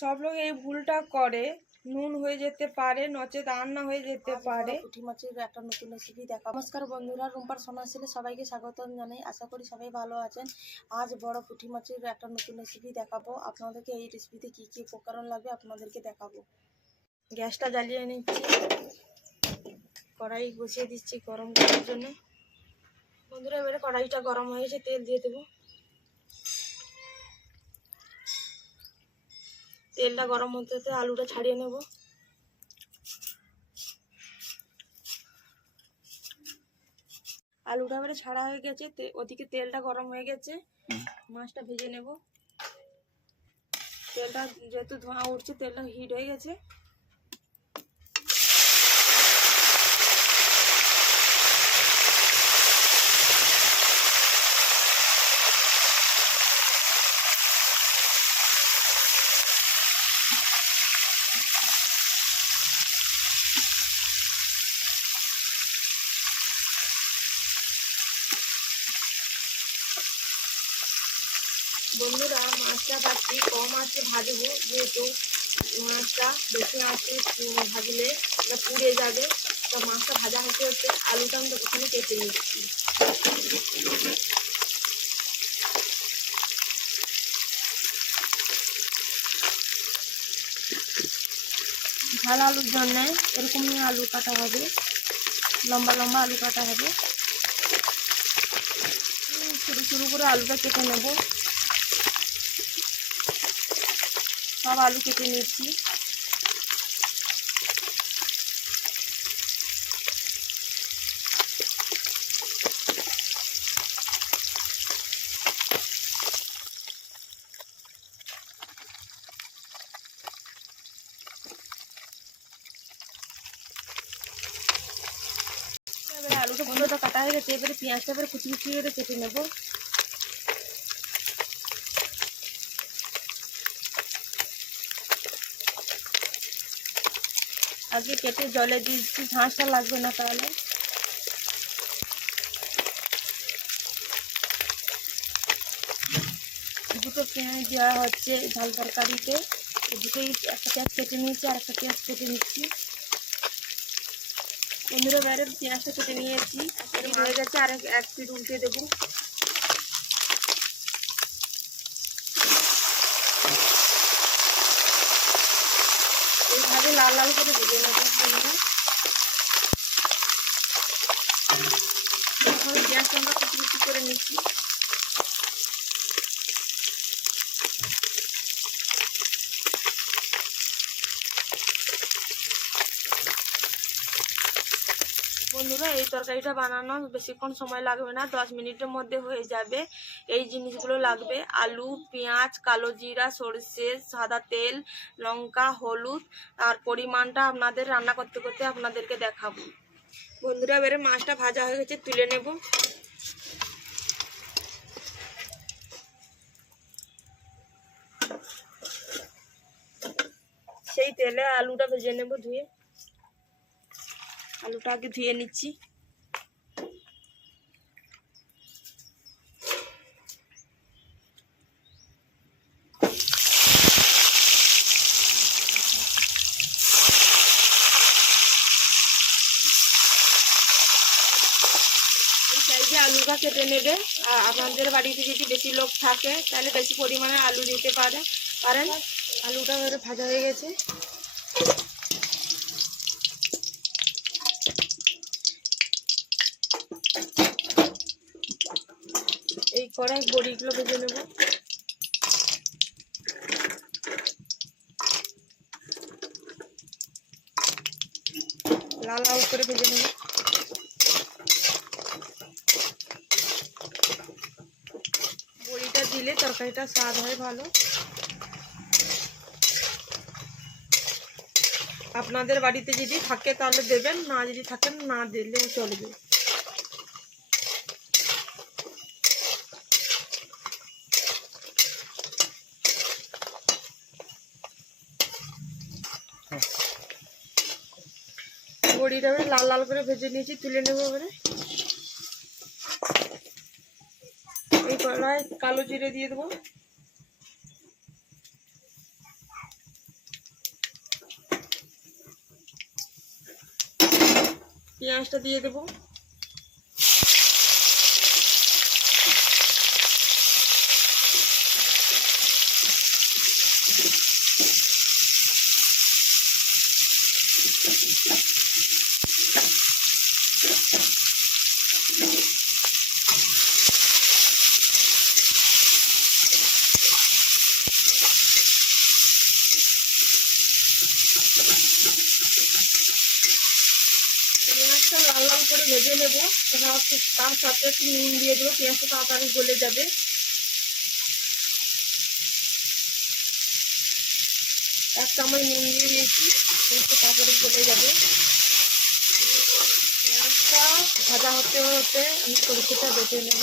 সব লোক এই ভুলটা করে। নুন হয়ে যেতে পারে নচেত রান্না হয়ে যেতে পারে। পুঁটি মাছের একটা নতুন রেসিপি দেখা নমস্কার বন্ধুরা রুম্পার সোনাশিলে সবাইকে স্বাগত জানাই। আশা করি সবাই ভালো আছেন। আজ বড় পুঁটি মাছের একটা নতুন রেসিপি দেখাবো। আপনাদেরকে এই রেসিপিতে কি কি উপকরণ লাগবে আপনাদেরকে দেখাবো। গ্যাসটা জ্বালিয়ে নিচ্ছি। কড়াই বসিয়ে দিচ্ছি গরম করার জন্য। বন্ধুরা এবারে কড়াইটা গরম হয়েছে তেল দিয়ে দেবো। তেলটা গরম হতে হতে আলুটা ছাড়িয়ে নেব। আলুটা এবারে ছাড়া হয়ে গেছে তে- ওদিকে তেলটা গরম হয়ে গেছে। মাছটা ভেজে নেব। তেলটা যেহেতু ধোঁয়া উঠছে তেলটা হিট হয়ে গেছে। বন্ধুরা মাছটা ভাজছি কম আঁচে ভাজবো যেহেতু মাছটা বেশি আঁচে উম ভাজলে এটা পুড়ে যাবে তো মাছটা ভাজা হতে হতে আলুটা আমি ওখানে কেটে নিচ্ছি ঝাল আলুর জন্য এরকমই আলু কাটা হবে লম্বা লম্বা আলু কাটা হবে উম, শুরু শুরু করে আলুটা কেটে নেব সব আলু কেটে নিচ্ছি এবারে আলুটা বন্ধুটা কাটা হয়ে গেছে, এবারে পেঁয়াজটা এবারে কুচি কুচি করে কেটে নেব। আগে কেটে জলে দিচ্ছি ঝাঁসটা লাগবে না তাহলে। দুটো পেঁয়াজ দেওয়া হচ্ছে ঝাল তরকারিতে। দুটোই একটা পেঁয়াজ কেটে নিয়েছি আর একটা পেঁয়াজ কেটে নিচ্ছি। বন্ধুরা বাইরে পেঁয়াজটা কেটে নিয়েছি। হয়ে গেছে আর এক- এক পিঠ উল্টে দেবো। এইভাবে লাল লাল করে ভেজে নেব গ্যাস আমরা কুচি কুচি করে নিচ্ছি। বন্ধুরা, এই তরকারিটা বানানো বেশিক্ষণ সময় লাগবে না, দশ মিনিটের মধ্যে হয়ে যাবে। এই জিনিসগুলো লাগবে, আলু, পেঁয়াজ, কালো জিরা, সরষে, সাদা তেল, লঙ্কা, হলুদ, আর পরিমাণটা আপনাদের রান্না করতে করতে আপনাদেরকে দেখাবো। বন্ধুরা, এবারে মাছটা ভাজা হয়ে গেছে, তুলে নেব। সেই তেলে আলুটা ভেজে নেব ধুয়ে। আলুটা আগে ধুয়ে নিচ্ছি। আলুটা কেটে নেবে। আর আপনাদের বাড়িতে যদি বেশি লোক থাকে, তাহলে বেশি পরিমাণে আলু দিতে পারে পারেন। আলুটা ভাজা হয়ে গেছে এই কড়াই বড়িগুলো ভেজে নেব। লাল লাল করে ভেজে নেব। বড়িটা দিলে তরকারিটা স্বাদ হয় ভালো। আপনাদের বাড়িতে যদি থাকে তাহলে দেবেন, না যদি থাকেন না দিলেও চলবে। বড়িটা লাল লাল করে ভেজে নিয়েছি, তুলে নেব এবারে। এই কড়ায় কালো জিরে দিয়ে দেবো। পেঁয়াজটা দিয়ে দেবো। পেঁয়াজটা লাল লাল করে ভেজে নেব। তারপর তার সাথে একটু নুন দিয়ে দেবো। পেঁয়াজটা তাড়াতাড়ি গলে যাবে। এক চামচ নুন দিয়ে দিয়েছি পেঁয়াজটা তাড়াতাড়ি গলে যাবে। পেঁয়াজটা ভাজা হতে হতে আমি সরষেটা বেটে নেব।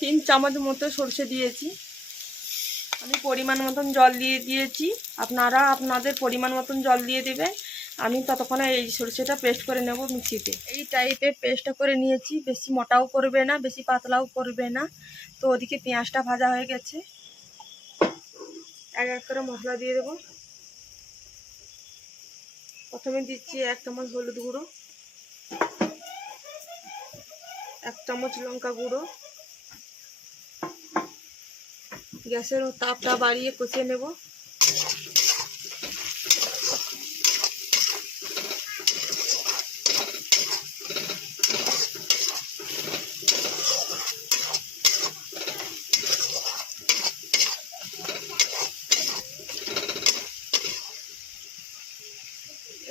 তিন চামচ মতো সরষে দিয়েছি। আমি পরিমাণ মতন জল দিয়ে দিয়েছি। আপনারা আপনাদের পরিমাণ মতন জল দিয়ে দেবেন। আমি ততক্ষণে এই সরষেটা পেস্ট করে নেব মিক্সিতে। এই টাইপের পেস্টটা করে নিয়েছি, বেশি মোটাও করবে না, বেশি পাতলাও করবে না। তো ওদিকে পেঁয়াজটা ভাজা হয়ে গেছে। এক এক করে মশলা দিয়ে দেবো। প্রথমে দিচ্ছি এক চামচ হলুদ গুঁড়ো, এক চামচ লঙ্কা গুঁড়ো। গ্যাসের তাপটা বাড়িয়ে কষিয়ে নেব।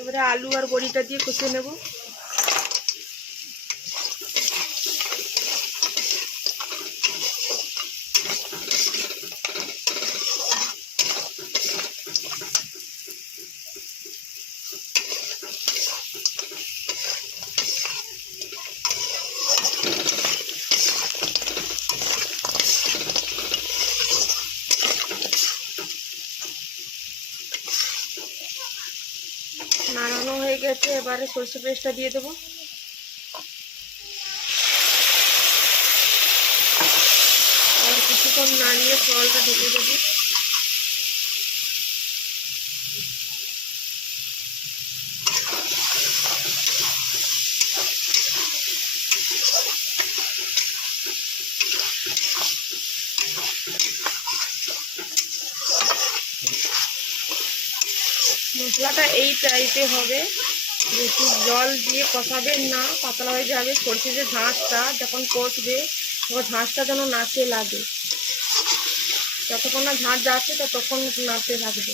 এবারে আলু আর বড়িটা দিয়ে কষে নেব নাড়ানো হয়ে গেছে এবারে সরষে পেস্টটা দিয়ে দেবো। আর কিছুক্ষণ নাড়িয়ে জলটা ঢেকে দেবো। মশলাটা এই টাইপে হবে। বেশি জল দিয়ে কষাবেন না, পাতলা হয়ে যাবে, সরষে যে ঘাঁসটা যখন কষবে, তখন ঘাঁসটা যেন নাচে লাগে। যতক্ষণ না ঝাঁট যাচ্ছে ততক্ষণ নাচতে থাকবে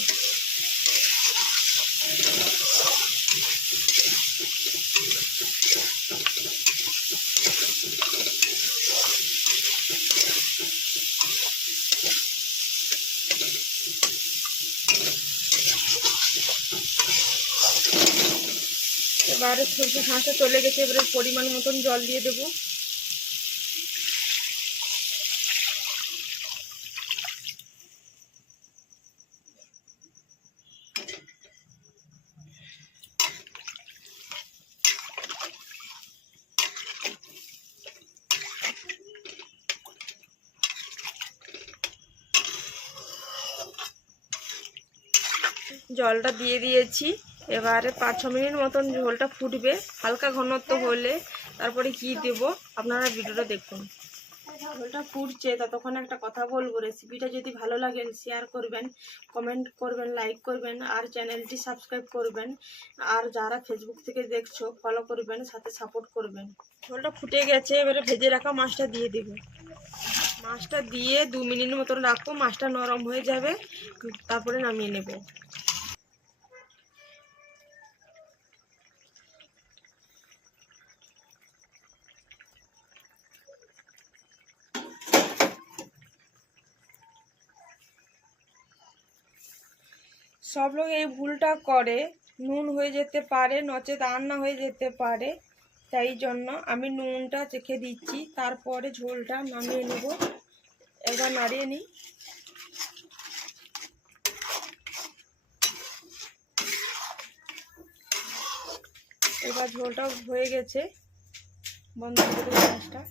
এবারে সরষে ঝাঁসটা চলে গেছে এবারে পরিমাণ মতন জল দিয়ে দেবো। জলটা দিয়ে দিয়েছি। এবারে পাঁচ ছ মিনিট মতন ঝোলটা ফুটবে। হালকা ঘনত্ব হলে তারপরে কি দেব আপনারা ভিডিওটা দেখুন। ঝোলটা ফুটছে, ততক্ষণ একটা কথা বলব। রেসিপিটা যদি ভালো লাগে শেয়ার করবেন কমেন্ট করবেন লাইক করবেন, আর চ্যানেলটি সাবস্ক্রাইব করবেন। আর যারা ফেসবুক থেকে দেখছ ফলো করবেন, সাথে সাপোর্ট করবেন। ঝোলটা ফুটে গেছে, এবারে ভেজে রাখা মাছটা দিয়ে দেবো। মাছটা দিয়ে দু মিনিট মতন রাখব। মাছটা নরম হয়ে যাবে, তারপরে নামিয়ে নেব। সব লোক এই ভুলটা করে, নুন হয়ে যেতে পারে, নচেত রান্না হয়ে যেতে পারে, তাই জন্য আমি নুনটা চেখে দিচ্ছি, তারপরে ঝোলটা নামিয়ে নেব। এবার নাড়িয়ে নিই। এবার ঝোলটা হয়ে গেছে। বন্ধ করে গ্যাসটা।